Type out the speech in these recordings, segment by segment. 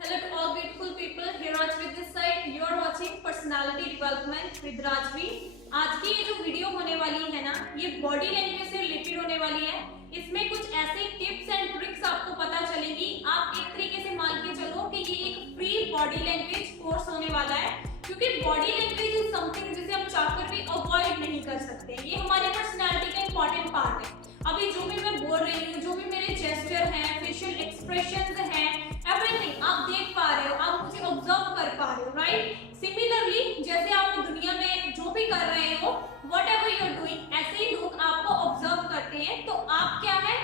Hello to all beautiful people. Here Rajvi this side. You are watching Personality Development with Rajvi. आज की ये जो video होने वाली है ना, ये बॉडी लैंग्वेज से रिलेटेड होने वाली है। इसमें कुछ ऐसे टिप्स एंड ट्रिक्स आपको पता चलेगी। आप एक तरीके से मान के चलो कि ये एक फ्री बॉडी लैंग्वेज कोर्स होने वाला है, क्योंकि बॉडी लैंग्वेज इज समथिंग जिसे हम चाहकर भी अवॉइड नहीं कर सकते। ये हमारी पर्सनैलिटी का इंपॉर्टेंट पार्ट है। अभी जो भी मैं बोल रही हूँ, जो भी मेरे जेस्चर हैं, फेशियल एक्सप्रेशंस हैं, एवरीथिंग आप देख पा रहे हो, आप मुझे ऑब्जर्व कर पा रहे हो, राइट? सिमिलरली जैसे आप दुनिया में जो भी कर रहे हो, व्हाटएवर यू आर डूइंग, ऐसे ही लोग आपको ऑब्जर्व करते हैं। तो आप क्या है,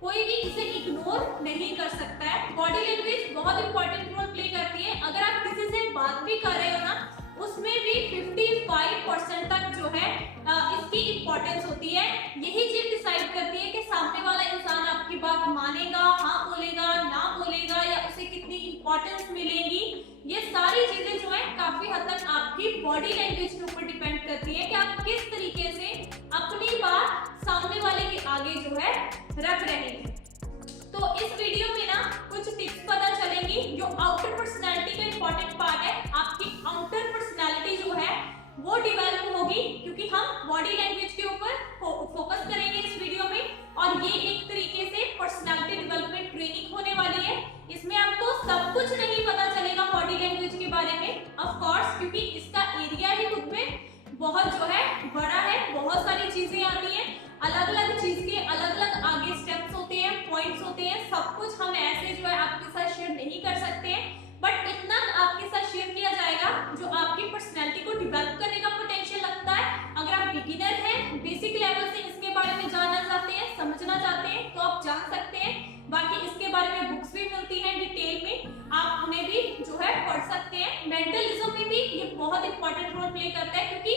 कोई भी इसे इग्नोर नहीं कर सकता है। बॉडी लैंग्वेज बहुत इंपॉर्टेंट रोल प्ले करती है। अगर आप किसी से बात भी कर रहे हो ना, उसमें भी 55% तक जो है इसकी इंपॉर्टेंस होती है। यही चीज डिसाइड करती है कि सामने वाला इंसान आपकी बात मानेगा, हाँ बोलेगा, ना बोलेगा, या उसे कितनी इंपॉर्टेंस मिलेगी। ये सारी चीजें जो है काफी हद तक आपकी बॉडी लैंग्वेज के ऊपर डिपेंड करती है कि आप किस तरीके से अपनी बात सामने वाले के आगे जो है रख रहे हैं। तो इस वीडियो में ना कुछ टिप्स पता चलेंगी। जो आउटर पर्सनैलिटी का इंपॉर्टेंट पार्ट है, आपकी आउटर पर्सनैलिटी जो है वो डेवलप होगी, क्योंकि हम बॉडी लैंग्वेज के ऊपर फोकस करेंगे इस वीडियो में। और ये एक तरीके से पर्सनैलिटी डेवलपमेंट ट्रेनिंग होने वाली है। इसमें आपको सब कुछ नहीं पता चलेगा बॉडी लैंग्वेज के बारे में, ऑफ कोर्स, क्योंकि इसका एरिया ही खुद में बहुत जो है बड़ा है। बहुत सारी चीजें आती हैं, अलग अलग चीज के अलग अलग आगे स्टेप्स होते हैं, पॉइंट्स होते हैं। सब कुछ हम ऐसे जो है आपके साथ शेयर नहीं कर सकते हैं, बट इतना आपके साथ शेयर किया जाएगा जो आपकी पर्सनैलिटी को डेवलप करने का पोटेंशियल लगता है। अगर आप बिगिनर हैं, बेसिक लेवल से इसके बारे में जानना चाहते हैं, समझना चाहते हैं, तो आप जान सकते हैं। बाकी इसके बारे में बुक्स भी मिलती हैं डिटेल में, आप उन्हें भी जो है पढ़ सकते हैं। मेंटलिज्म में भी ये बहुत इंपॉर्टेंट रोल प्ले करता है, क्योंकि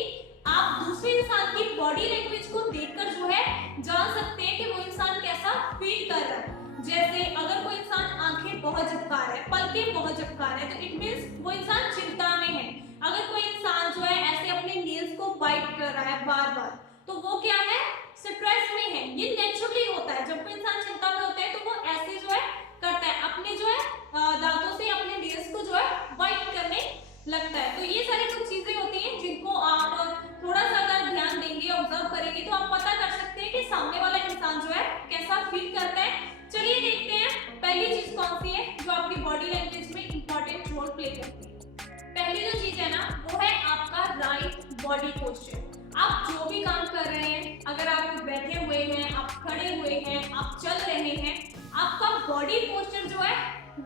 आप दूसरे इंसान की बॉडी लैंग्वेज को देखकर जो है जान सकते हैं कि वो इंसान कैसा फील कर रहा है। जैसे अगर कोई इंसान आंखें बहुत झपका रहा है, पलकें बहुत झपका रहा है, तो इट मींस वो इंसान चिंता में है। अगर कोई इंसान जो है ऐसे अपने नेल्स को बाइट कर रहा है बार बार, तो वो क्या है, स्ट्रेस में है। ये नेचुरली होता है, जब कोई इंसान चिंता में होता है तो वो ऐसे जो है करता है, अपने जो है दांतों से अपने नेल्स को जो है बाइट करने लगता है। तो ये सारी कुछ चीजें होती हैं जिनको आप थोड़ा सा अगर ध्यान देंगे, ऑब्जर्व करेंगे, तो आप पता कर सकते हैं कि सामने वाला इंसान जो है कैसा फील करता है। चलिए देखते हैं पहली चीज कौन सी है जो आपकी बॉडी लैंग्वेज में इंपॉर्टेंट रोल प्ले करती है। पहली जो चीज है ना, वो है आपका राइट बॉडी पोस्चर। आप जो भी काम कर रहे हैं, अगर आप बैठे हुए हैं, आप खड़े हुए हैं, आप चल रहे हैं, आपका बॉडी पोस्चर जो है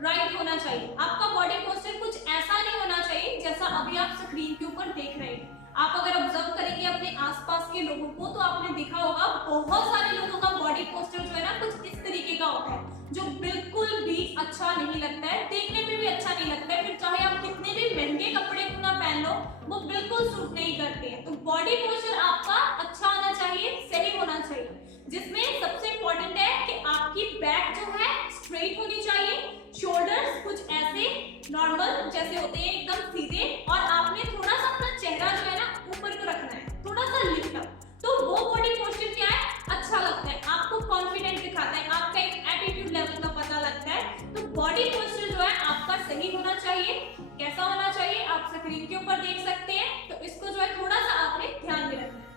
राइट होना चाहिए। आपका बॉडी पोस्चर कुछ ऐसा नहीं होना चाहिए जैसा अभी आप स्क्रीन के ऊपर देख रहे हैं। आप अगर ऑब्जर्व करेंगे अपने आसपास के लोगों को, तो आपने देखा होगा बहुत सारे लोगों का बॉडी पोस्चर जो है ना कुछ इस तरीके का होता है, जो बिल्कुल भी अच्छा नहीं लगता है, देखने में भी अच्छा नहीं लगता है। फिर चाहे आप कितने भी महंगे कपड़े क्यों ना पहन लो, वो बिल्कुल सूट नहीं करते हैं। तो बॉडी पोस्चर आपका अच्छा होना चाहिए, सही होना चाहिए, जिसमें सबसे इंपॉर्टेंट है कि आपकी बैक जो है स्ट्रेट होनी चाहिए, शोल्डर्स कुछ ऐसे नॉर्मल जैसे होते हैं एकदम सीधे, और आपने थोड़ा सा अपना चेहरा जो है ना ऊपर को रखना है, थोड़ा सा लिफ्ट अप। तो वो बॉडी पोस्चर क्या है, अच्छा लगता है, आपको कॉन्फिडेंट दिखाता है, आपका एक एटीट्यूड लेवल का पता लगता है। तो बॉडी पोस्चर जो है आपका सही होना चाहिए। कैसा होना चाहिए आप स्क्रीन के ऊपर देख सकते हैं, तो इसको जो है थोड़ा सा आपने ध्यान में रखना है।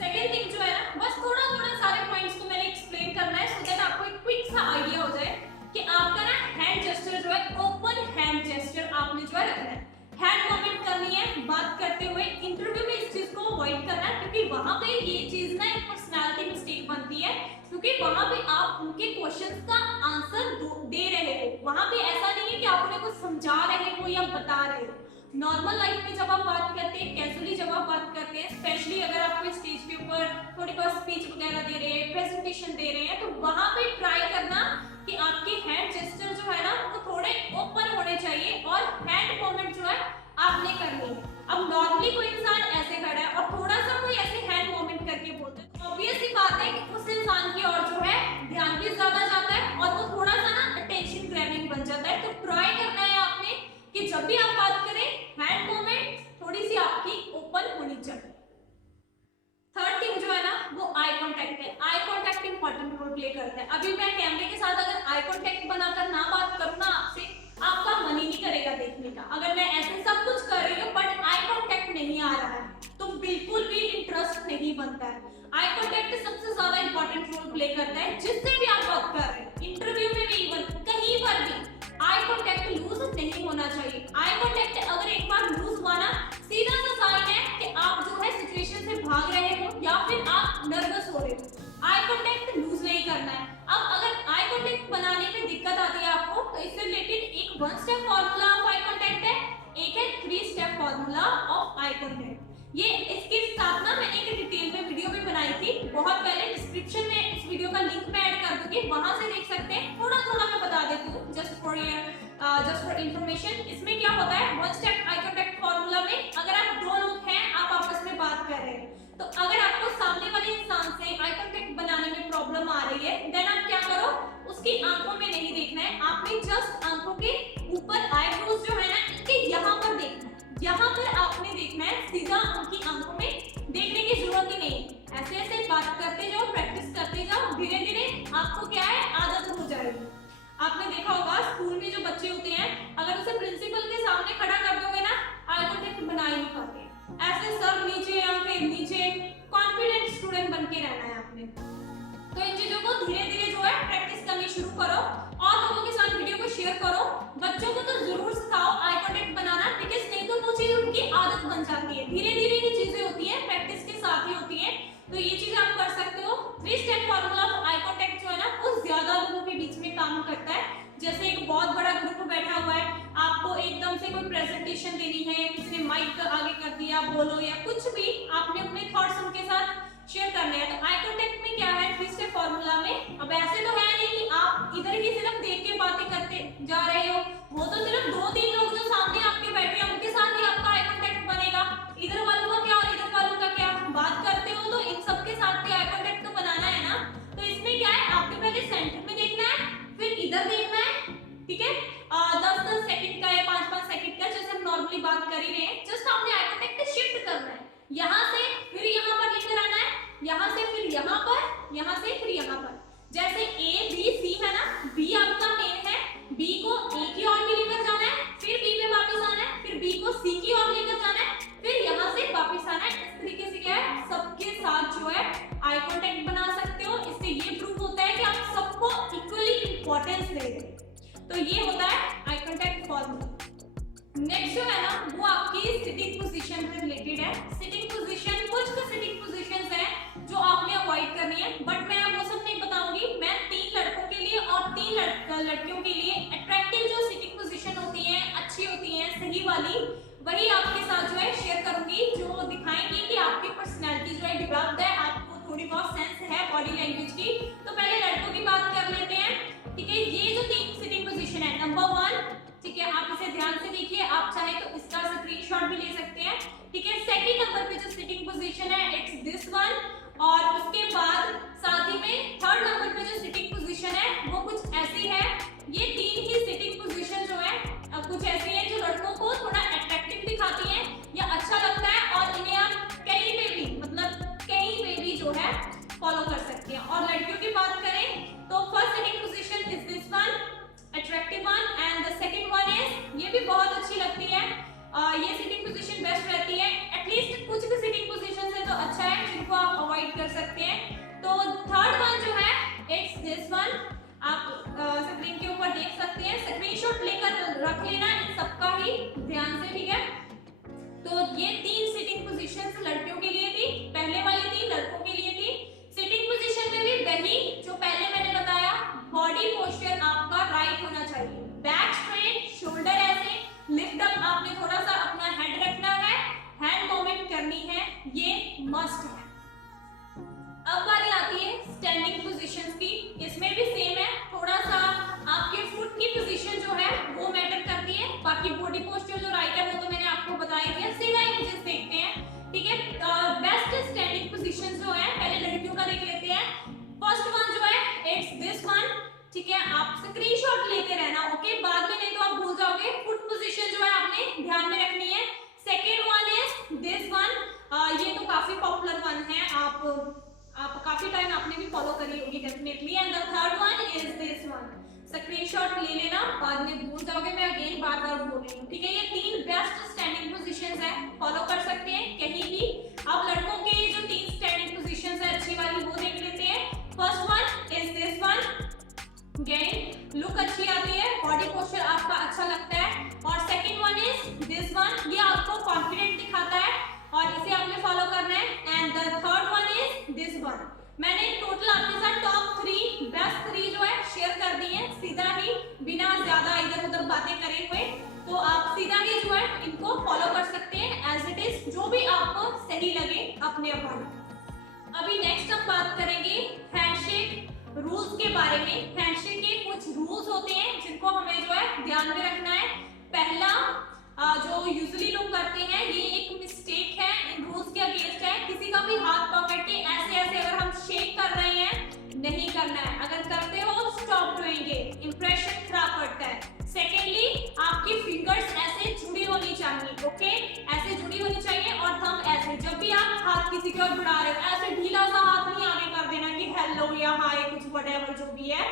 सेकेंड थिंग जो है ना, बस थोड़ा थोड़ा सारे पॉइंट्स को मैंने एक्सप्लेन करना है, सो दैट आपको एक क्विक सा आइडिया हो जाए कि आपका ना हैंड जेस्चर जो है, ओपन हैंड जेस्चर आपने जो है रखना है। हैंड मूवमेंट करनी है बात करते हुए। इंटरव्यू में इस चीज को अवॉइड करना है, क्योंकि वहां पे ये चीज ना एक पर्सनालिटी मिस्टेक बनती है, क्योंकि वहां पे आप उनके क्वेश्चंस का आंसर दे रहे हो। वहां पे ऐसा नहीं है कि आप उन्हें कुछ समझा रहे हो या बता रहे हो। नॉर्मल लाइफ में जब आप बात करते हैं, कैजुअली जब आप बात करते हैं, स्पेशली अगर आप कोई स्टेज के ऊपर थोड़ी बहुत स्पीच वगैरह दे रहे हैं, प्रेजेंटेशन दे रहे हैं, तो वहां पे ट्राई करना कि आपके हैंड जेस्चर जो है ना वो थोड़े ओपन होने चाहिए, और हैंड मूवमेंट जो है आपने करनी है। अब नॉर्मली कोई इंसान ऐसे खड़ा है और थोड़ा सा कोई ऐसे हैंड मूवमेंट करके बोलता है, ऑब्वियस सी बात है कि उस इंसान की ओर जो है ध्यान भी ज्यादा जाता है, और वो थोड़ा सा ना अटेंशन ग्रैबिंग बन जाता है। तो ट्राई करना है आपने कि जब भी आप बात करें, हैंड मूवमेंट थोड़ी सी आपकी ओपन होनी चाहिए। थर्ड थिंग जो है ना, वो आई कांटेक्ट है। Eye contact important role play करता है। अभी मैं कैमरे के साथ अगर आई कांटेक्ट बनाकर ना बात करूं, one step formula of I contact है, एक है three step formula of eye contact. ये इसके साथ ना मैंने एक डिटेल में वीडियो भी बनाई थी बहुत पहले, डिस्क्रिप्शन में इस वीडियो का लिंक मैं ऐड कर दूंगी, वहां से देख सकते हैं। थोड़ा थोड़ा मैं बता देती हूँ जस्ट फॉर इंफॉर्मेशन। इसमें क्या होता है, one step eye contact formula में अगर आप दो लोग हैं, आप आपस में बात कर रहे हैं, तो अगर आपको सामने वाले इंसान से आई कांटेक्ट बनाने में प्रॉब्लम आ रही है, देन आप क्या करो, उसकी आंखों में नहीं देखना है, आपने जस्ट आंखों के ऊपर आईब्रोज जो है ना, इनके यहाँ पर देखना है, यहाँ पर आपने देखना है, सीधा उनकी आंखों में देखने की जरूरत ही नहीं। ऐसे ऐसे बात करते जाओ, प्रैक्टिस करते जाओ, धीरे धीरे आपको क्या है, आदत हो जाएगी। आपने देखा होगा स्कूल में जो बच्चे होते हैं, अगर उसे प्रिंसिपल के सामने खड़ा कर दोगे ना, आई कांटेक्ट बना ही नहीं पाते, ऐसे सर नीचे या फिर नीचे, कॉन्फिडेंट स्टूडेंट बन के रहना है आपने। तो इन चीजों को धीरे धीरे जो है प्रैक्टिस करनी शुरू करो और लोगों के साथ वीडियो को शेयर करो। बच्चों को तो जरूर सिखाओ आई कांटेक्ट बनाना, बिकॉज़ नहीं तो वो चीज उनकी आदत बन जाती है। धीरे धीरे ये चीजें होती है, प्रैक्टिस के साथ ही होती है। तो ये चीज आप कर सकते हो। Three step formula of eye contact जो है ना, वो ज्यादा लोगों के बीच में काम करता है। जैसे एक बहुत बड़ा ग्रुप बैठा हुआ है, आपको एकदम से कोई प्रेजेंटेशन देनी है, किसी ने माइक आगे कर दिया, बोलो या कुछ भी, आपने अपने थॉट्स उनके साथ शेयर करने हैं। तो आई कांटेक्ट में क्या है, थ्री स्टेप फॉर्मूला में, अब ऐसे तो है नहीं कि आप इधर ही सिर्फ देख के बातें करते जा रहे हो, वो तो सिर्फ दो तीन लोग जो सामने आपके बैठे हैं उनके साथ ही आपका आई कांटेक्ट बनेगा। इधर वालों का क्या और इधर वालों का क्या, बात करते हो तो इन सबके साथ भी आई कांटेक्ट तो बनाना है ना। तो इसमें क्या है, आपने पहले सेंटर में देखना है, फिर इधर देखना है, ठीक है, 10-10 सेकंड का या 5-5 सेकंड का, जैसे हम नॉर्मली बात कर ही रहे हैं, जस्ट आपने आई कांटेक्ट शिफ्ट करना है, यहाँ से फिर यहाँ पर लेकर आना है, यहाँ से फिर यहाँ पर, यहाँ से फिर यहाँ पर। जैसे ए बी सी है ना, बी आपका मेन है, बी को ए की ओर भी लेकर जाना है, फिर बी में वापस आना है, फिर बी को सी की ओर लेकर जाना है, फिर यहाँ से वापस आना है। इस तरीके से क्या है, सबके साथ जो है आई कांटेक्ट बना सकते हो। इससे ये प्रूव होता है कि आप सबको इक्वली इंपॉर्टेंस दे रहे हो। तो ये होता है आई कांटेक्ट फॉर्मूला। नेक्स्ट जो है ना, वो आपकी सिटिंग पोजीशन से रिलेटेड है। सिटिंग पोजीशन, कुछ तो सिटिंग पोजीशंस हैं जो आपने अवॉइड करनी है, बट मैं वो सब नहीं बताऊंगी। मैं 3 लड़कों के लिए और 3 लड़कियों के लिए अट्रैक्टिव जो सिटिंग पोजीशन होती है, अच्छी होती है, सही वाली, वही आपके साथ जो है शेयर करूंगी, जो दिखाएंगी कि आपकी पर्सनैलिटी जो है डेवलप्ड है, आपको थोड़ी बहुत सेंस है बॉडी लैंग्वेज की। तो पहले लड़कों की बात कर लेते हैं, ठीक है। ये जो 3 सिटिंग पोजीशन है, नंबर 1, ठीक है, आप इसे ध्यान से देखिए, आप चाहे तो इसका स्क्रीनशॉट भी ले सकते हैं, ठीक है। सेकंड नंबर पे जो सिटिंग पोजीशन है, इट्स दिस वन, और उसके बाद साथ ही में थर्ड नंबर पे जो सिटिंग पोजीशन है वो कुछ ऐसी है। ये 3 ही सिटिंग पोजीशन जो है कुछ ऐसी है जो लड़कों को थोड़ा अट्रैक्टिव दिखाती है या अच्छा लगता है, और इन्हें आप कहीं पे भी, मतलब कहीं पे भी जो है फॉलो कर सकते हैं। और लड़कियों की बात करें तो first sitting position is this one, attractive one, and the second one is, ये भी बहुत अच्छी लगती है, ये सिटिंग पोजीशन बेस्ट रहती है। एटलीस्ट कुछ भी सिटिंग पोजीशन से तो अच्छा है जिनको आप अवॉइड कर सकते हैं। तो थर्ड वन जो है, इट्स दिस वन, आप स्क्रीन के ऊपर देख सकते हैं, स्क्रीनशॉट लेकर रख लेना इन सबका ही ध्यान से, ठीक है। तो ये 3 सिटिंग पोजीशंस लड़कियों के लिए थी, पहले वाली 3 लड़कों के लिए थी। सिटिंग पोजीशन में भी वही जो पहले मैंने बताया, बॉडी पोस्चर आपका राइट होना चाहिए, बैक स्ट्रेट, शोल्डर ऐसे, लिफ्ट अप, आपने थोड़ा सा अपना हेड रखना है, हैंड मूवमेंट करनी है, ये मस्ट है। अब बारी आती है स्टैंडिंग पोजीशंस की, इसमें भी सेम है, थोड़ा सा आपके फुट की पोजीशन जो है वो मैटर करती है, बाकी बॉडी पोस्चर जो राइट है वो तो मैंने आपको बताया दिया। सीधा इमेजेस देखते हैं, ठीक है। बेस्ट स्टैंडिंग पोजीशन जो है, पहले लड़कियों का देख लेते हैं। फर्स्ट वन जो है, इट्स दिस वन, ठीक है, आप स्क्रीनशॉट लेते रहना, ओके, बाद में नहीं तो आप भूल जाओगे। फुट पोजीशन जो है आपने ध्यान में रखनी है। Second one is this one, ये तो काफी पॉपुलर वन है, आप काफी टाइम आपने भी फॉलो करी होगी definitely. And the third one is this one, screenshot ले लेना, बाद में भूल जाओगे, मैं अगेन बार-बार बोल रही हूँ, ठीक है। ये 3 बेस्ट स्टैंडिंग पोजीशंस है, फॉलो कर सकते हैं कहीं भी। अब लड़कों के जो 3 स्टैंडिंग पोजीशंस है अच्छी वाली, वो देख लेते हैं। First one is this one, again look अच्छी आती है, बॉडी पोस्चर आपका अच्छा लगता है। और second one is this one, ये आपको कॉन्फिडेंट दिखाता है और इसे आपने फॉलो करना है। And the third one is this one. मैंने टोटल आपके साथ टॉप 3 बेस्ट 3 जो है शेयर कर दी है, सीधा ही, बिना ज्यादा इधर उधर बातें करे हुए, तो आप सीधा ही जो है इनको फॉलो कर सकते हैं एज इट इज, जो भी आपको सही लगे अपने अकॉर्डिंग। अभी नेक्स्ट हम बात करेंगे हैंडशेक रूल्स के बारे में। हैंडशेक के कुछ रूल्स होते हैं जिनको हमें जो है ध्यान में रखना है। पहला जो यूजुअली लोग करते हैं, ये एक मिस्टेक है, इन रूल्स के अगेंस्ट है। किसी का भी हाथ पकड़ के ऐसे ऐसे अगर हम शेक कर रहे हैं, नहीं करना है। अगर करते हो स्टॉप डूइंग इट, इंप्रेशन खराब पड़ता है। सेकेंडली, आपकी फिंगर्स ऐसे जुड़ी होनी चाहिए, ओके, ऐसे जुड़ी होनी चाहिए और थंब ऐसे। जब भी आप हाथ किसी की ओर बढ़ा रहे हो, ऐसे ढीला सा हाथ नहीं आगे कर देना कि हेलो या हाय कुछ व्हाटएवर जो भी है।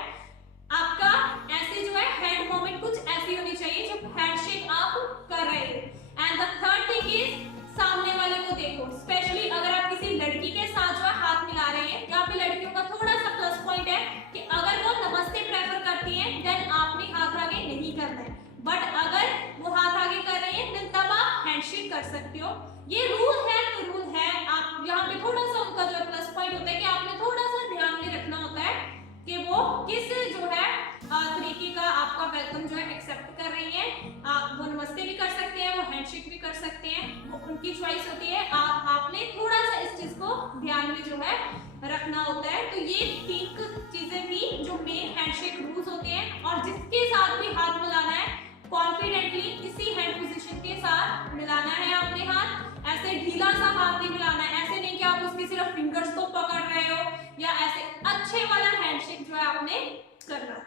आपका ऐसे जो है हैंड मूवमेंट कुछ ऐसी होनी चाहिए जब हैंडशेक आप कर रहे हो। And the third thing is, सामने वाले को देखो। स्पेशली अगर आप किसी लड़की के साथ जो है हाथ मिला रहे हैं, यहाँ पे लड़कियों का थोड़ा सा प्लस पॉइंट है कि अगर वो नमस्ते प्रेफर करती हैं देन आपने हाथ आगे नहीं करना है, बट अगर वो हाथ आगे कर रहे हैं देन तब आप हैंडशेक कर सकते हो। ये रूल है तो रूल है। आप यहाँ पे थोड़ा सा उनका जो है प्लस पॉइंट होता है कि आपने थोड़ा सा ध्यान में रखना होता है कि वो किस जो है तरीके का आपका वेलकम जो है एक्सेप्ट कर रही है। वो नमस्ते भी कर सकते हैं, वो हैंडशेक भी कर सकते हैं, वो उनकी चॉइस होती है। आपने थोड़ा सा इस चीज को ध्यान में जो है रखना होता है। तो ये तीन चीजें भी जो मेन हैंडशेक रूल्स होते हैं। और जिसके साथ भी हाथ मिलाना है, कॉन्फिडेंटली किसी हैंड पोजीशन के साथ मिलाना है आपने हाथ। ऐसे ढीला सा हाथ नहीं मिलाना है, ऐसे नहीं कि आप उसकी सिर्फ फिंगर्स को पकड़ रहे हो, या ऐसे अच्छे वाला हैंडशेक जो है आपने करना है।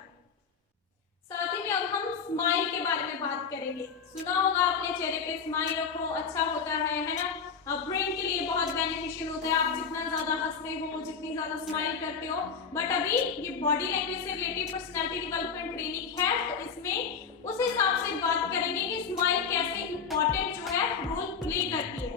साथ ही में अब हम स्माइल के बारे में बात करेंगे। सुना होगा आपने, चेहरे पे स्माइल रखो, अच्छा होता है ना, ब्रेन के लिए बहुत बेनिफिशियल होता है। आप जितना ज्यादा हंसते हो, जितनी ज्यादा स्माइल करते हो। बट अभी ये बॉडी लैंग्वेज से रिलेटेड पर्सनालिटी डेवलपमेंट ट्रेनिंग है, तो इसमें उस हिसाब से बात करेंगे कि स्माइल कैसे इंपॉर्टेंट जो है रोल प्ले करती है।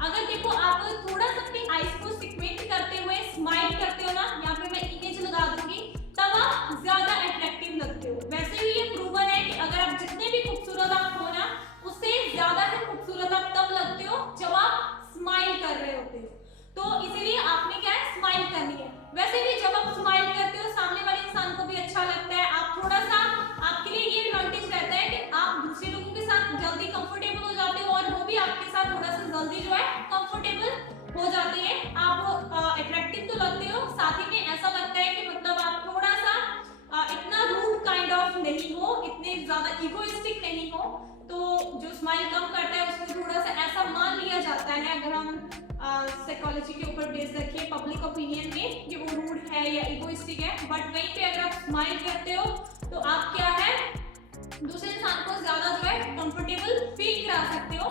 अगर देखो आप थोड़ा सा अपनी आईज को सिक्वेंट करते हुए स्माइल करते हो ना, यहाँ पे मैं इमेज लगा दूंगी, तब आप ज्यादा अट्रैक्टिव लगते हो। वैसे भी ये प्रूवन है कि अगर आप जितने भी खूबसूरत आप हो ना, उससे ज्यादा ही खूबसूरत आप तब लगते हो जब आप स्माइल कर रहे होते हो। तो इसीलिए आपने क्या है, स्माइल करनी है। वैसे भी जब आप स्माइल करते हो, सामने वाले इंसान को भी अच्छा लगता है। आप थोड़ा सा, आपके लिए ये एडवांटेज रहता है कि आप दूसरे लोगों के साथ जल्दी कंफर्टेबल हो जाते हो और वो भी आपके साथ थोड़ा सा जल्दी जो है कंफर्टेबल हो जाते हैं। आप अट्रैक्टिव तो लगते हो, साथ ही में ऐसा लगता है कि मतलब आप थोड़ा सा इतना रूड काइंड ऑफ नहीं हो, इतने ज्यादा इगोइस्टिक नहीं हो। तो जो स्माइल कम करता है उसको थोड़ा सा ऐसा मान लिया जाता है, अगर हम साइकोलॉजी के ऊपर बेस रखिए पब्लिक ओपिनियन में, कि वो रूड है या इगोइस्टिक है। बट वहीं पे अगर आप स्माइल करते हो तो आप क्या है, दूसरे इंसान को ज्यादा जो है कंफर्टेबल फील करा सकते हो।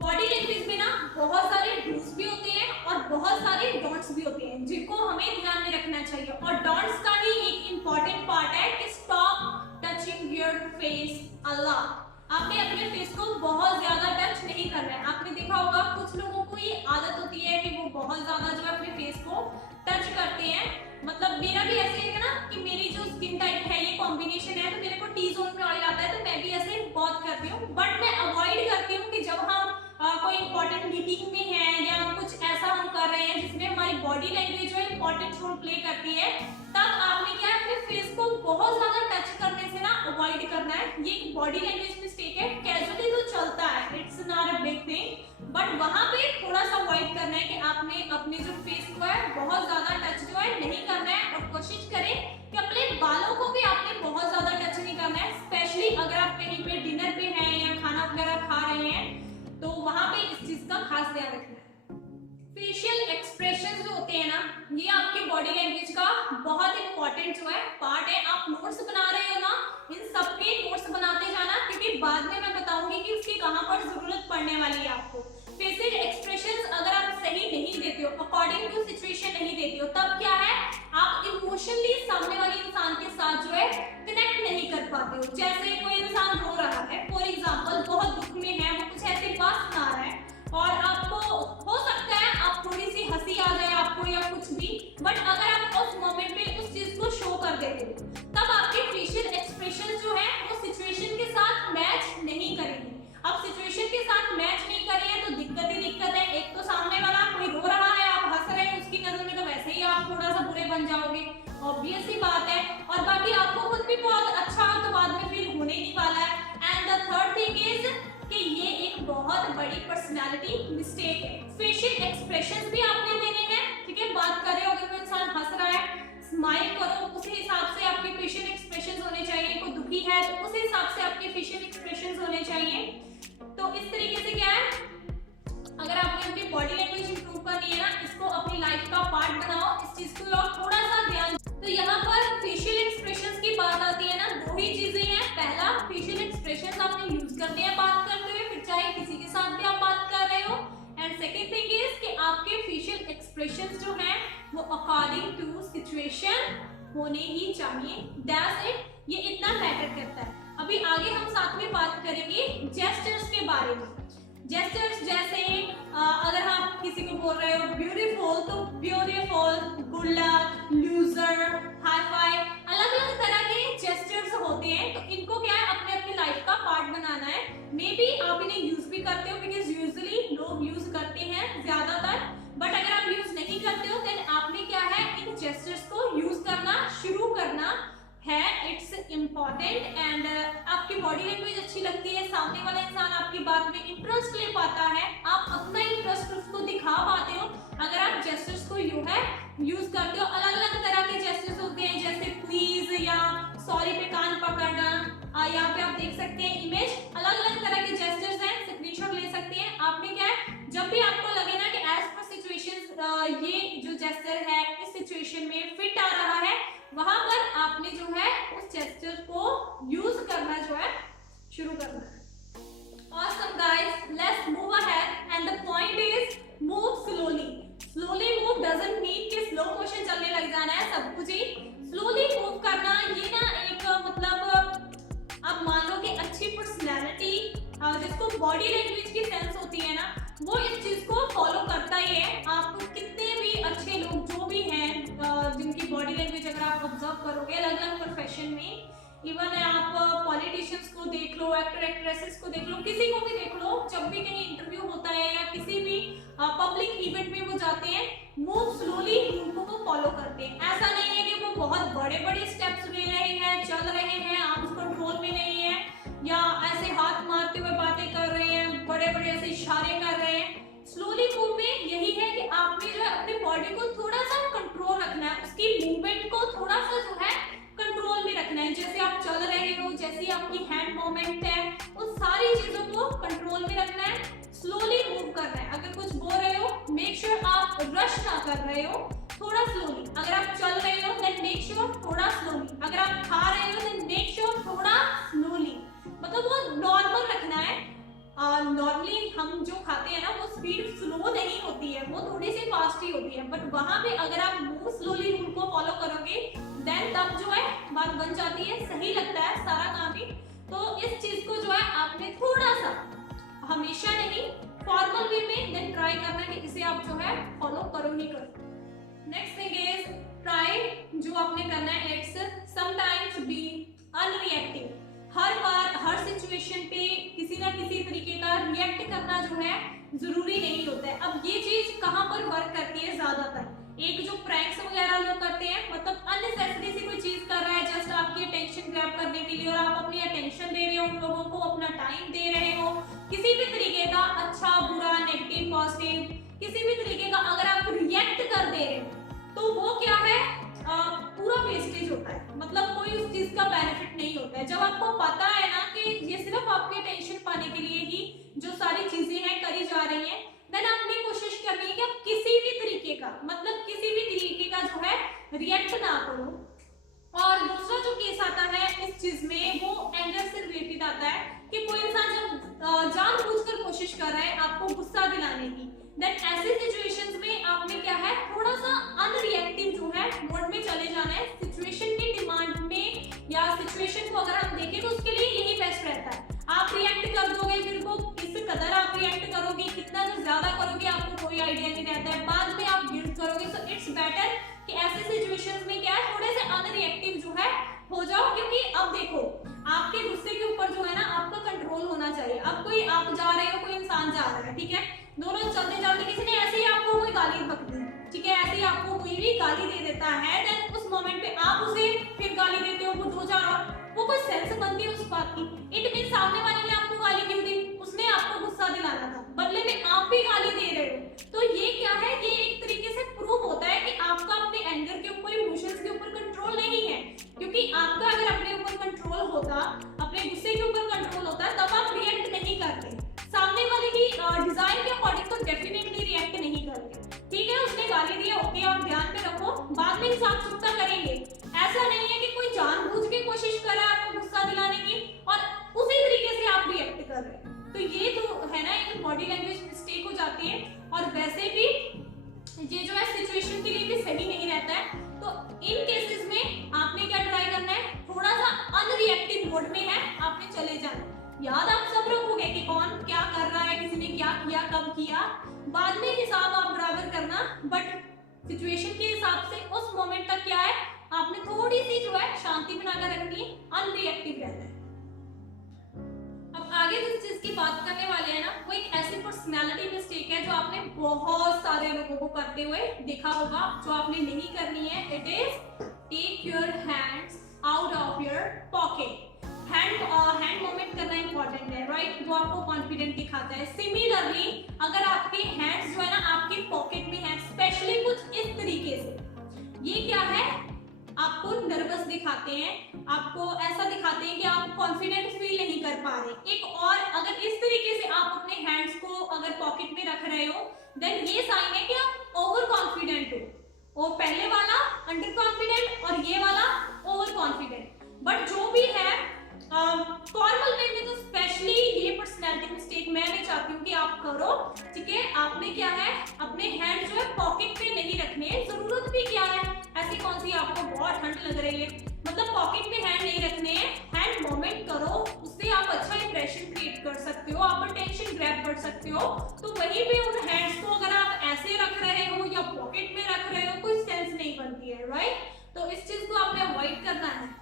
बॉडी लैंग्वेज में ना बहुत सारे डूज भी होते हैं और बहुत सारे डोंट्स भी होते हैं, जिनको हमें ध्यान में रखना चाहिए। और डोंट्स का ही एक इंपॉर्टेंट पार्ट है कि stop touching your face a lot. आपने अपने फेस को बहुत ज्यादा टच नहीं करना है। आपने देखा होगा कुछ लोगों को ये आदत होती है कि वो बहुत ज्यादा जो है अपने फेस को टच करते हैं। मतलब मेरा भी ऐसे है ना कि मेरी जो स्किन टाइप है, ये कॉम्बिनेशन है, तो मेरे को टी जोन में ऑयल आता है, तो मैं भी ऐसे बहुत करती हूँ। बट मैं अवॉइड करती हूँ कि जब हम कोई इंपॉर्टेंट मीटिंग में है या कुछ ऐसा हम कर रहे हैं जिसमें हमारी बॉडी लैंग्वेज जो है इंपॉर्टेंट रोल प्ले करती है, तब आपने क्या है, अपने फेस को बहुत ज्यादा टच करने से ना अवॉइड करना है। ये एक बॉडी लैंग्वेज मिस्टेक है। कैजुअली तो चलता है, it's not a big thing, but वहां पे थोड़ा सा अवॉइड करना है कि आपने अपने जो फेस को है बहुत ज्यादा टच जो है नहीं करना है। और कोशिश करें कि अपने बालों को भी आपने बहुत ज्यादा टच नहीं करना है। स्पेशली अगर आप कहीं पे डिनर पे हैं या खाना वगैरह खा रहे हैं, तो वहां पे इस चीज का खास ध्यान रखना है। फेशियल एक्सप्रेशन जो होते हैं ना, ये आपकी बॉडी लैंग्वेज का बहुत इंपॉर्टेंट जो है पार्ट है। आप नोट्स बना रहे हो ना, इन सबके नोट्स बनाते जाना, क्योंकि बाद में मैं बताऊंगी कि उसकी कहां पर जरूरत पड़ने वाली है आपको। फेशियल एक्सप्रेशंस अगर आप सही नहीं देते हो, अकॉर्डिंग टू सिचुएशन नहीं देते हो, तब क्या है, आप इमोशनली सामने वाले इंसान के साथ जो है कनेक्ट नहीं कर पाते हो। जैसे कोई इंसान रो रहा है, फॉर एग्जांपल बहुत दुख में है, वो कुछ ऐसी बात सुना रहा है और आपको हो सकता है आप थोड़ी सी हंसी आ जाए आपको या कुछ भी, बट अगर आप उस मोमेंट पे उस चीज को शो कर देते हो, तब आपके फेशियल एक्सप्रेशन जो है वो सिचुएशन के साथ मैच नहीं करेंगे। अब सिचुएशन के साथ मैच नहीं करें तो दिक्कत ही दिक्कत है। एक तो सामने वाला कोई रो रहा है, आप हंस रहे हैं, उसकी नजर में तो वैसे ही आप थोड़ा सा बुरे बन जाओगे, ऑब्वियस ही बात है। और बाकी आपको खुद भी बहुत अच्छा तो बाद में फील होने नहीं वाला है। फेशियल एक्सप्रेशंस भी आपने देने हैं, ठीक है। बात कर रहे हो, अगर कोई इंसान हंस रहा है, स्माइल करो, उसी हिसाब से आपके फेशियल एक्सप्रेशंस होने चाहिए। कोई दुखी है तो उसी हिसाब से आपके फेशियल एक्सप्रेशंस होने चाहिए। तो इस तरीके से क्या है, अगर आपको अपनी बॉडी लैंग्वेज इंप्रूव करनी है ना, इसको अपनी लाइफ का पार्ट बनाओ, इस चीज को और थोड़ा सा ध्यान। तो यहाँ पर फेशियल एक्सप्रेशंस की बात आती है ना, दो ही चीजें हैं। पहला, फेशियल एक्सप्रेशंस आपने यूज करने हैं बात करते हुए, फिर चाहे किसी के साथ भी आप बात कर रहे हो। एंड सेकंड थिंग इज कि आपके फेशियल एक्सप्रेशंस जो हैं वो अकॉर्डिंग टू सिचुएशन होने ही चाहिए। दैट्स इट, ये इतना मैटर करता है। अभी आगे हम साथ में बात करेंगे जेस्चर्स के बारे में। जेस्चर्स जैसे अगर आप किसी को बोल रहे हो ब्यूटीफुल, तो beautiful, good luck, loser, high five, अलग अलग तरह के जेस्चर्स होते हैं। तो इनको क्या है, अपने अपनी लाइफ का पार्ट बनाना है। मे बी आप इन्हें यूज भी करते हो, बिकॉज यूजुअली लोग यूज करते हैं ज्यादातर। बट अगर आप यूज नहीं करते हो देन आपने क्या है, इन जेस्चर्स को यूज करना शुरू करना है। It's important. एंड आपकी बॉडी लैंग्वेज अच्छी लगती है, सामने वाला इंसान आपकी बात में इंटरेस्ट ले पाता है, आप अपना इंटरेस्ट उसको दिखा पाते हो अगर आप जेस्चर्स को यूज करते हो। अलग अलग तरह के जेस्चर्स होते हैं, जैसे प्लीज या सॉरी पे कान पकड़ना। यहाँ पे आप देख सकते हैं इमेज, अलग अलग तरह के जेस्चर्स हैं, स्क्रीनशॉट ले सकते हैं। आपने क्या है, जब भी आपको लगे ना कि एज पर सिचुएशन ये जो जेस्चर है इस सिचुएशन में फिट आ रहा है, वहां पर आपने जो है उस जेस्चर को यूज करना जो है शुरू करना है। Awesome guys, let's move ahead and the point is move slowly. Slowly move doesn't mean कि slow motion चलने लग जाना है सब कुछ ही। Slowly move करना ये ना एक मतलब आप मान लो कि अच्छी पर्सनैलिटी जिसको बॉडी लैंग्वेज की सेंस होती है ना, वो इस चीज को फॉलो करता ही है। आप कितने भी अच्छे लोग जो भी हैं जिनकी बॉडी लैंग्वेज अगर आप ऑब्जर्व करोगे अलग अलग प्रोफेशन में, इवन आप पॉलिटिशियंस को देख लो, एक्टर एक्ट्रेसेस को देख लो, किसी को भी देख लो, जब भी कहीं इंटरव्यू होता है या किसी भी पब्लिक इवेंट में वो जाते हैं, मूव स्लोली उनको वो फॉलो करते हैं। ऐसा नहीं है कि वो बहुत बड़े बड़े स्टेप्स ले रहे हैं, चल रहे हैं, आर्म्स कंट्रोल में नहीं है, या ऐसे हाथ मारते हुए बातें कर रहे हैं, बड़े बड़े ऐसे इशारे कर रहे हैं। स्लोली मूव में यही है कि आपने जो है अपनी बॉडी को थोड़ा सा कंट्रोल रखना है, उसकी मूवमेंट को थोड़ा सा जो है कंट्रोल में रखना है। जैसे आप चल रहे हो, जैसी आपकी हैंड मूवमेंट है, उन सारी चीजों को कंट्रोल में रखना है, स्लोली मूव करना है। अगर कुछ बोल रहे हो मेक श्योर आप रश ना कर रहे हो, थोड़ा स्लोली। अगर आप चल रहे हो देन मेक श्योर थोड़ा स्लोली। अगर आप खा रहे हो देन मेक श्योर थोड़ा स्लोली, मतलब वो नॉर्मल रखना है। नॉर्मली हम जो खाते हैं ना वो स्पीड स्लो नहीं होती है, वो थोड़ी सी फास्ट ही होती है। बट वहां पे अगर आप मूव स्लोली रूल को फॉलो करोगे देन तब जो है बात बन जाती है, सही लगता है सारा काम ही। तो इस चीज को जो है आपने थोड़ा सा, हमेशा नहीं, फॉर्मल वे में देन ट्राई करना है कि इसे आप जो है फॉलो करो नहीं करो। नेक्स्ट थिंग इज ट्राई, जो आपने करना है इट्स समटाइम्स बी अनरिएक्टिव। हर बार हर सिचुएशन पे किसी ना किसी तरीके का रिएक्ट करना जो है जरूरी नहीं होता है। अब ये चीज कहाँ पर वर्क करती है ज्यादातर, एक जो प्रैंक्स वगैरह लोग करते हैं, मतलब अननेसेसरी सी कोई चीज कर रहा है जस्ट आपकी अटेंशन ग्रैब करने के लिए, और आप अपनी अटेंशन दे रहे हो उन लोगों को, अपना टाइम दे रहे हो, किसी भी तरीके का अच्छा बुरा नेगेटिव पॉजिटिव किसी भी तरीके का अगर आप रिएक्ट कर दे रहे हो तो वो क्या है, पूरा वेस्टेज होता है, मतलब कोई उस चीज का बेनिफिट नहीं होता है। जब आपको पता है ना कि ये सिर्फ आपके अटेंशन पाने के लिए ही जो सारी चीजें हैं करी जा रही हैं, देन आपने कोशिश करनी है कि आप किसी भी तरीके का, मतलब किसी भी तरीके का जो है रिएक्ट ना करो। और दूसरा जो केस आता है इस चीज में वो एंगर से रिलेटेड आता है कि कोई इंसान जब जानबूझकर कोशिश कर रहा है आपको गुस्सा दिलाने की, देन ऐसे सिचुएशंस में आपने क्या है थोड़ा सा अनरिएक्टिव जो है मोड में चले जाना है। सिचुएशन की डिमांड में या सिचुएशन को अगर हम देखें तो उसके लिए यही बेस्ट रहता है। आप रिएक्ट कर दोगे, फिर वो किस कदर आप रिएक्ट करोगे, कितना ज्यादा करोगे आपको कोई आइडिया नहीं रहता है, बाद में आप गिल्ट करोगे। सो इट्स बेटर कि ऐसे सिचुएशंस में क्या है थोड़े से अनरिएक्टिव जो है हो जाओ, क्योंकि अब देखो आपके गुस्से के ऊपर जो है ना आपका कंट्रोल होना चाहिए। अब कोई आप जा रहे हो, कोई इंसान जा रहा है, ठीक है, दोनों चलते चलते किसी ने ऐसे ही आपको कोई गाली बक दी, ठीक है, ऐसे ही आपको कोई भी गाली दे देता है, देन उस मोमेंट पे आप उसे फिर गाली देते हो, वो 2-4 और वो कोई सेंस बनती है उस बात की। इट मीन सामने वाले ने आपको गाली क्यों दी, उसने आपको गुस्सा दिलाना था, बदले में आप भी गाली दे रहे हो, तो ये क्या है, ये एक तरीके से प्रूफ होता है कि आपका अपने एंगर के ऊपर, इमोशंस के ऊपर कंट्रोल नहीं है। क्योंकि आपका अगर अपने ऊपर कंट्रोल होता, अपने गुस्से के ऊपर कंट्रोल होता, तब आप रिएक्ट नहीं करते। सामने वाले की डिजाइन के अकॉर्डिंग तो डेफिनेटली रिएक्ट नहीं करते। ठीक है, उसने गाली दी, ओके, आप ध्यान में रखो, बाद में इंसान चुकता करेंगे। ऐसा नहीं है कि कोई जानबूझ के कोशिश कर रहा है आपको गुस्सा दिलाने की और उसी तरीके से आप रिएक्ट कर रहे हैं। तो ये तो है ना, एक बॉडी लैंग्वेज मिस्टेक हो जाती है। और वैसे भी ये जो है सिचुएशन के लिए भी सही नहीं रहता है। तो इन केसेस में आपने क्या ट्राई करना है, थोड़ा सा अनरिएक्टिव मोड में है आपने चले जाना। याद आप सब रखोगे कि कौन क्या कर रहा है, किसी ने क्या किया, कब किया, बाद में हिसाब आप बराबर करना, बट सिचुएशन के हिसाब से उस मोमेंट तक क्या है, आपने थोड़ी सी जो है शांति बनाकर रखनी है, अनरिएक्टिव रहना है। अब आगे जिस चीज की बात करने वाले हैं ना, वो एक ऐसी पर्सनालिटी मिस्टेक है जो आपने बहुत सारे लोगों को करते हुए देखा होगा, जो आपने नहीं करनी है। It is take your hands out of your pocket. Hand movement करना इंपॉर्टेंट है, राइट, वो आपको कॉन्फिडेंट दिखाता है। सिमिलरली अगर आपके हैंड्स जो है ना आपके पॉकेट में है, स्पेशली कुछ इस तरीके से, ये क्या है, आपको नर्वस दिखाते हैं, आपको ऐसा दिखाते हैं कि आप कॉन्फिडेंट फील नहीं कर पा रहे। एक और अगर इस तरीके से आप अपने हैंड्स को अगर पॉकेट में रख रहे हो, देन ये साइन है कि आप ओवर कॉन्फिडेंट हो। और पहले वाला अंडर कॉन्फिडेंट और ये वाला ओवर कॉन्फिडेंट। बट जो भी है फॉर्मल वे में तो स्पेशली ये पर्सनैलिटी मिस्टेक मैं नहीं चाहती हूँ कि आप करो। ठीक है, आपने क्या है, अपने हैंड जो है पॉकेट में नहीं रखने। जरूरत भी क्या है, ऐसी कौन सी आपको बहुत ठंड लग रही है, मतलब पॉकेट में हैंड नहीं रखने हैं, हैंड मूवमेंट करो, उससे आप अच्छा इंप्रेशन क्रिएट कर सकते हो, आप अटेंशन ग्रैब कर सकते हो। तो वहीं पे उन हैंड्स को अगर आप ऐसे रख रहे हो या पॉकेट में रख रहे हो, कोई सेंस नहीं बनती है, राइट। तो इस चीज को आपने अवॉइड करना है।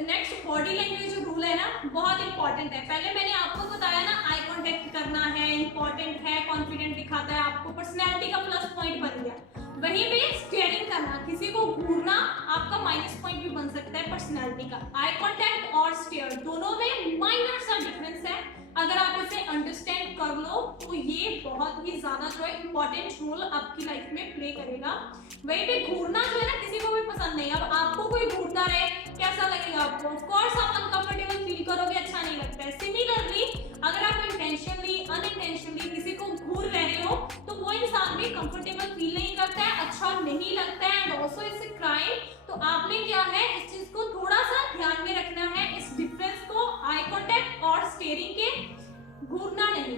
नेक्स्ट बॉडी लैंग्वेज जो रूल है ना, बहुत इंपॉर्टेंट है। पहले मैंने आपको बताया ना, आई कांटेक्ट करना है, इंपॉर्टेंट है, कॉन्फिडेंट दिखाता है, आपको पर्सनैलिटी का प्लस पॉइंट बन गया। वहीं पे स्टेयरिंग करना, किसी को घूरना आपका माइनस पॉइंट भी बन सकता है पर्सनैलिटी का। आई कांटेक्ट और स्टेयर दोनों में माइनर सा डिफरेंस है। अगर आप इसे अंडरस्टैंड कर लो तो ये बहुत ही ज्यादा जो है इंपॉर्टेंट रोल आपकी लाइफ में प्ले करेगा। वहीं पे घूरना जो है ना किसी को भी पसंद नहीं। अब आपको कोई घूरता रहे, कैसा लगेगा आपको? ऑफ कोर्स आप अनकंफर्टेबल फील करोगे, अच्छा नहीं लगता है। सिमिलरली अगर आप इंटेंशनली अनइंटेंशनली किसी को घूर रहे हो तो वो इंसान भी कंफर्टेबल फील नहीं करता है, अच्छा नहीं लगता है, and also it's a crime. तो आपने क्या है, इस चीज को थोड़ा सा ध्यान में रखना है, इस डिफरेंस को, आई कांटेक्ट और स्टेयरिंग के, घूरना नहीं।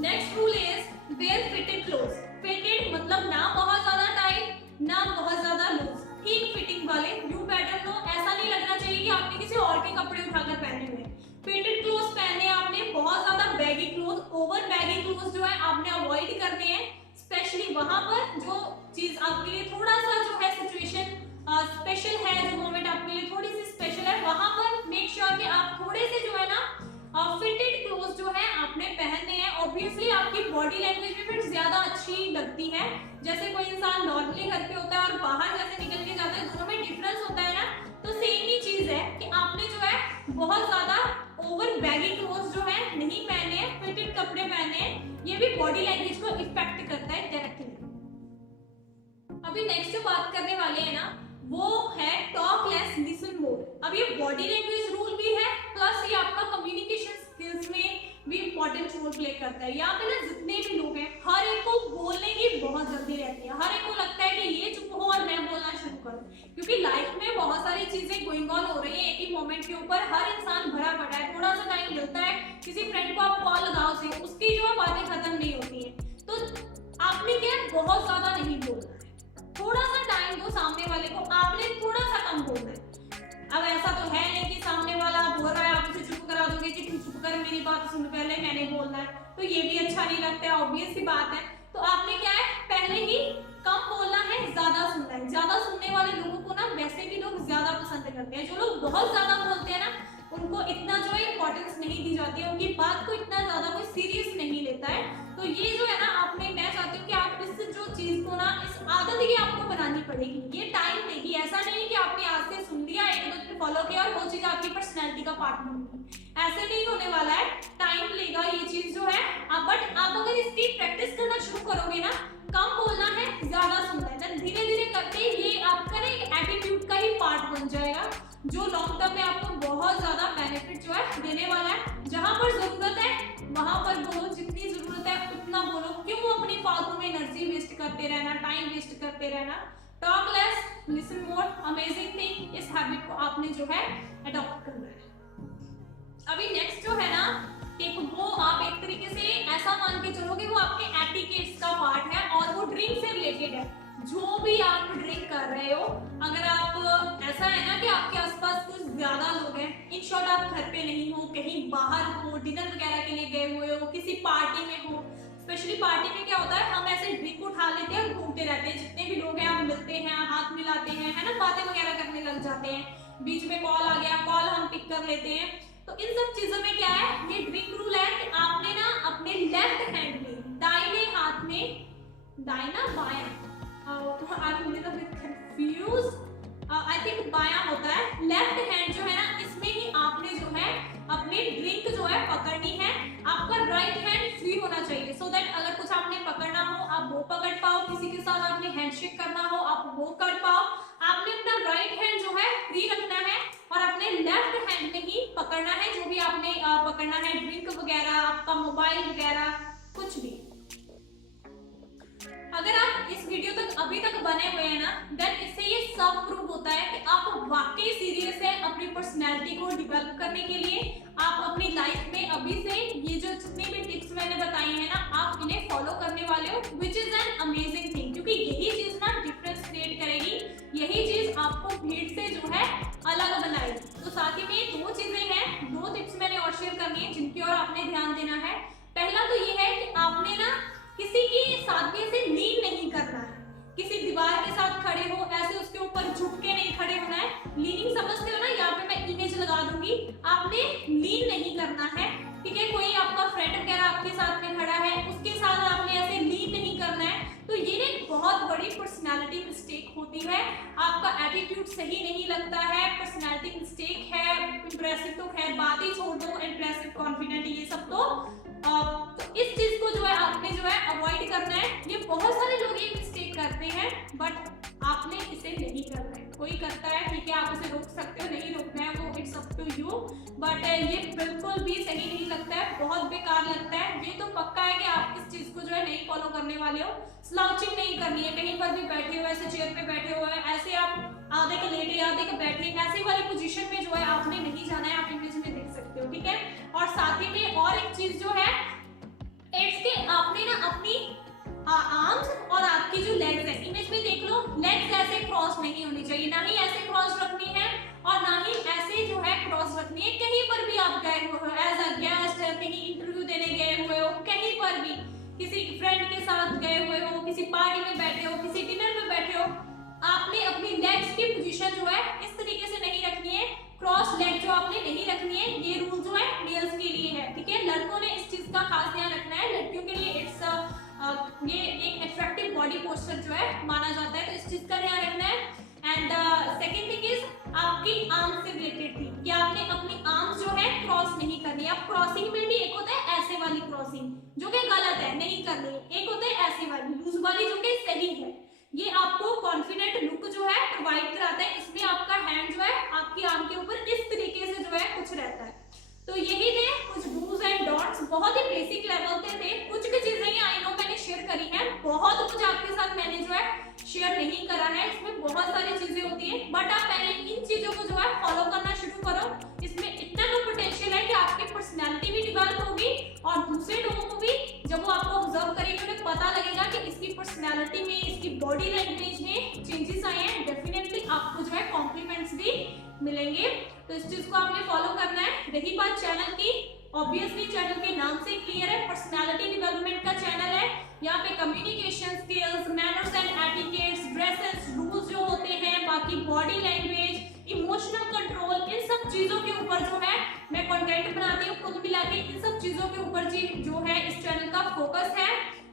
Next rule is wear fitted clothes. Fitted मतलब ना बहुत ज्यादा टाइट ना बहुत ज्यादा लूज, ठीक फिटिंग वाले। यू बेटर नो, ऐसा नहीं लगना चाहिए कि आपने किसी और के कपड़े उठाकर पहने हुए। फिटेड क्लोथ्स पहने आपने, बहुत ज्यादा baggy cloth, over baggy cloth जो है आपने अवॉइड करने हैं। स्पेशली वहां पर जो चीज आपके लिए थोड़ा सा जो है सिचुएशन स्पेशल है, जो मोमेंट आपके लिए थोड़ी सी स्पेशल है, वहां पर मेक श्योर कि आप थोड़े से जो है ना फिटेड क्लोथ जो है आपने पहनने हैं। ऑब्वियसली आपकी बॉडी लैंग्वेज भी फिर ज्यादा अच्छी लगती है। जैसे कोई इंसान नॉर्मली घर पे होता है और बाहर जैसे निकल के जाता है, दोनों में डिफरेंस होता है ना। तो सेम ही चीज है कि आपने जो है बहुत ज्यादा ओवर बैगी क्लोथ जो है नहीं पहने, फिटेड कपड़े पहने। ये भी बॉडी लैंग्वेज को इफेक्ट करता है डायरेक्टली। अभी नेक्स्ट जो बात करने वाले हैं ना, वो है टॉक लेस लिसन मोर। अब ये बॉडी लैंग्वेज रूल भी है, प्लस ये आपका कम्युनिकेशन स्किल्स में भी इंपॉर्टेंट रोल प्ले करता है। यहाँ पे ना जितने भी लोग हैं, हर एक को बोलने की बहुत जल्दी रहती है। हर एक को लगता है कि ये चुप हो और मैं बोलना शुरू करूं, क्योंकि लाइफ में बहुत सारी चीजें गोइंग ऑन हो रही है एक ही मोमेंट के ऊपर। हर इंसान भरा पड़ा है, थोड़ा सा टाइम मिलता है, किसी फ्रेंड को आप कॉल लगाओ से, उसकी जो बातें खत्म नहीं होती है। तो आपने क्या बहुत ज्यादा नहीं बोलना है, थोड़ा सा टाइम दो सामने वाले को, आपने थोड़ा सा कम बोलना है। अब ऐसा तो है नहीं कि सामने वाला बोल रहा है आप उसे चुप करा दोगे कि तू चुप कर, मेरी बात सुन, पहले मैंने बोलना है, तो ये भी अच्छा नहीं लगता है, ऑब्वियस सी बात है। तो आपने क्या है, पहले ही कम बोलना है, ज्यादा सुनना है। ज्यादा सुनने वाले लोगों को ना वैसे भी लोग ज्यादा पसंद करते हैं। जो लोग बहुत ज्यादा बोलते हैं ना, उनको इतना जो है इंपॉर्टेंस नहीं दी जाती है, उनकी बात को इतना ज्यादा कोई सीरियस नहीं लेता है। तो ये जो है ना आपने, मैं चाहती हूँ कि आप इस जो चीज को ना, इस आदत की आपको बनानी पड़ेगी। ये टाइम लेगी, ऐसा नहीं कि आपने आज से सुन लिया, एक दो दिन फॉलो किया और वो चीज आपकी पर्सनैलिटी का पार्ट बन गई। ऐसे नहीं होने वाला है, टाइम लेगा ये चीज जो है। बट आप अगर इसकी प्रैक्टिस करना शुरू करोगे ना, कम बोलना है, ज्यादा सुनना है, देन धीरे धीरे करके ये आपका ना एक एटीट्यूड का ही पार्ट बन जाएगा, जो लॉन्ग टर्म में आपको बहुत ज्यादा बेनिफिट जो है देने वाला है। जहां पर जरूरत है वहां पर बोलो, जितनी जरूरत है उतना बोलो, क्यों अपनी फालतू में एनर्जी वेस्ट करते रहना, टाइम वेस्ट करते रहना। Talk less, listen more, amazing thing, इस हैबिट को आपने जो है अडॉप्ट करना है। अभी नेक्स्ट जो है ना, एक वो आप एक तरीके से ऐसा मान के चलो कि वो आपके एटिकेट्स का पार्ट है और वो ड्रिंक से रिलेटेड है। जो भी आप ड्रिंक कर रहे हो, अगर आप ऐसा है ना कि आपके आसपास कुछ ज्यादा लोग हैं, इन शॉर्ट आप घर पे नहीं हो, कहीं बाहर हो, डिनर वगैरह के लिए गए हुए हो, किसी पार्टी में हो, स्पेशली पार्टी में क्या होता है, हम ऐसे ड्रिंक उठा लेते हैं और घूमते रहते हैं, जितने भी लोग हैं हम मिलते हैं, हाथ मिलाते हैं, है ना, बातें वगैरह करने लग जाते हैं, बीच में कॉल आ गया, कॉल हम पिक कर लेते हैं। तो इन सब चीजों में क्या है, ये ड्रिंक रूल है कि आपने ना अपने लेफ्ट हैंड में, दाहिने हाथ में, दाहिना बायां, आई थिंक बायां होता है, लेफ्ट हैंड जो है ना, इसमें ही आपने जो है अपनी ड्रिंक जो है पकड़नी है। आपका राइट हैंड फ्री होना चाहिए, सो दैट अगर कुछ आपने पकड़ना हो आप वो पकड़ पाओ, किसी के साथ आपने हैंडशेक करना हो आप वो कर पाओ। आपने अपना राइट हैंड जो है फ्री रखना है और अपने लेफ्ट हैंड में ही पकड़ना है, जो भी आपने पकड़ना है, ड्रिंक वगैरह, आपका मोबाइल वगैरह, कुछ भी। अगर आप इस वीडियो तक अभी तक बने हुए हैं ना, देन इससे ये सब प्रूव होता है कि आप वाकई सीरियस हैं अपनी पर्सनैलिटी को डेवलप करने के लिए। आप अपनी लाइफ में अभी से ये जो जितनी भी टिप्स मैंने बताई हैं ना, आप इन्हें फॉलो करने वाले हो, which is an amazing thing, क्योंकि यही चीज ना डिफरेंस क्रिएट करेगी, यही चीज आपको भीड़ से जो है अलग बनाएगी। तो साथ ही में दो चीजें हैं, दो टिप्स मैंने और शेयर करनी है जिनकी ओर आपने ध्यान देना है। पहला तो ये है कि आपने ना किसी की सादगी से लीन नहीं करना है, किसी दीवार के साथ खड़े हो ऐसे उसके ऊपर झुक के नहीं खड़े होना है। लीनिंग समझते हो ना, यहाँ पे मैं इमेज लगा दूंगी, आपने लीन नहीं करना है, ठीक है। कोई आपका फ्रेंड वगैरह आपके साथ में खड़ा है, उसके साथ आपने ऐसे लीन नहीं करना है। तो ये एक बहुत बड़ी पर्सनालिटी मिस्टेक होती है, आपका एटीट्यूड सही नहीं लगता है, पर्सनालिटी मिस्टेक है। इंप्रेसिव तो खैर बात ही छोड़ दो, इंप्रेसिव, कॉन्फिडेंट, ये सब तो इस चीज को जो है आपने जो है अवॉइड करना है। ये बहुत सारे लोग ये मिस्टेक करते हैं, बट आपने इसे नहीं करना है। कोई करता है ठीक है, आप उसे रोक सकते हो, नहीं रोकना है वो it's up to you, but ये बिल्कुल भी सही नहीं लगता है, बहुत बेकार लगता है। ये तो पक्का है कि आप इस चीज को जो है नहीं फॉलो करने वाले हो। स्लाउचिंग नहीं करनी है, कहीं पर भी बैठे हो, ऐसे चेयर पे बैठे हुए ऐसे आप आधे के लेटे आधे के बैठे, ऐसे वाली पोजीशन में जो है आपने नहीं जाना है, आप इमेज में देख सकते हो, ठीक है। और साथ ही में और एक चीज जो है, इट्स के आपने ना अपनी आर्म्स और आपकी जो लेग्स है, इमेज में देख लो, लेग्स ऐसे क्रॉस नहीं होनी चाहिए, ना ही ऐसे क्रॉस रखनी है और ना ही ऐसे जो है क्रॉस रखनी है। कहीं पर भी आप गए हो एज अ गेस्ट, कहीं इंटरव्यू देने गए हुए हो, कहीं पर भी किसी फ्रेंड के साथ गए हुए हो, किसी पार्टी में बैठे हो, किसी डिनर में बैठे हो, आपने अपनी लेग्स की पोजीशन जो है इस तरीके से नहीं रखनी है, क्रॉस लेग जो आपने नहीं रखनी है। ये रूल जो है मेल्स के लिए है, ठीक है। लड़कों ने इस चीज का खास ध्यान रखना है, लड़कियों के लिए इट्स ये एक अट्रैक्टिव बॉडी पोस्चर जो है माना जाता है, तो इस चीज का ध्यान रखना है। एंड सेकंड थिंग इज आपकी आर्म से रिलेटेड थी कि आपने अपनी आर्म जो है क्रॉस नहीं करनी। अब क्रॉसिंग में भी एक होता है ऐसे वाली क्रॉसिंग जो कि गलत है, नहीं करनी, एक होता है ऐसे वाली लूज वाली जो कि सही है। ये आपको कॉन्फिडेंट लुक जो है प्रोवाइड कराता है, इसमें आपका हैंड जो है आपकी आर्म के ऊपर इस तरीके से जो है कुछ रहता है। तो यही थे कुछ डूज एंड डॉट्स, बहुत ही बेसिक लेवल पे थे, कुछ भी चीजें ही आई नो मैंने शेयर करी है, बहुत कुछ आपके साथ मैंने जो है शेयर नहीं करा है, इसमें बहुत सारी चीजें होती है, बट आप पहले इन चीजों को जो है फॉलो करना शुरू करो। इसमें इतना तो पोटेंशियल है कि आपकी पर्सनैलिटी भी डेवलप होगी और दूसरे लोगों को भी जब वो आपको ऑब्जर्व करेंगे उन्हें पता लगेगा कि इसकी पर्सनैलिटी में, इसकी बॉडी लैंग्वेज में चेंजेस आए हैं, डेफिनेटली आपको जो है कॉम्प्लीमेंट्स भी मिलेंगे। तो इस चीज को आपने फॉलो करना है। रही बात चैनल की, ऑब्वियसली चैनल के नाम से क्लियर है, पर्सनालिटी डेवलपमेंट का चैनल है। यहाँ पे communication skills, manners and etiquettes, dresses, rules जो होते हैं, बाकी बॉडी लैंग्वेज, इमोशनल कंट्रोल, इन सब चीजों के ऊपर जो है मैं कंटेंट बनाती हूँ। कुल मिला के इन सब चीजों के ऊपर जो है इस चैनल का फोकस है।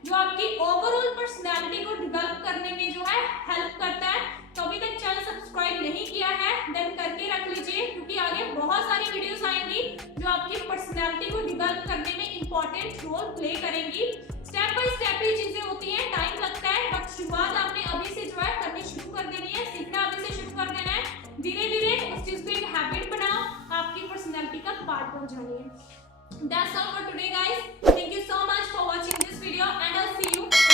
जो आपकी ओवरऑल पर्सनालिटी को डेवलप करने में जो है हेल्प करता है। तो अभी तक चैनल सब्सक्राइब नहीं किया है देन करके रख लीजिए, क्योंकि आगे बहुत सारी वीडियोस आएंगी जो आपकी पर्सनालिटी को डेवलप करने में इंपॉर्टेंट रोल प्ले करेंगी। स्टेप बाय स्टेप ही चीजें होती हैं, टाइम लगता है, बट शुरुआत आपने अभी से जो है करनी शुरू कर देनी है, सीखना अभी से शुरू कर देना है। धीरे धीरे उस चीज को एक हैबिट बनाओ, आपकी पर्सनालिटी का पार्ट बन जाइए। That's all for today guys. Thank you so much for watching this video and I'll see you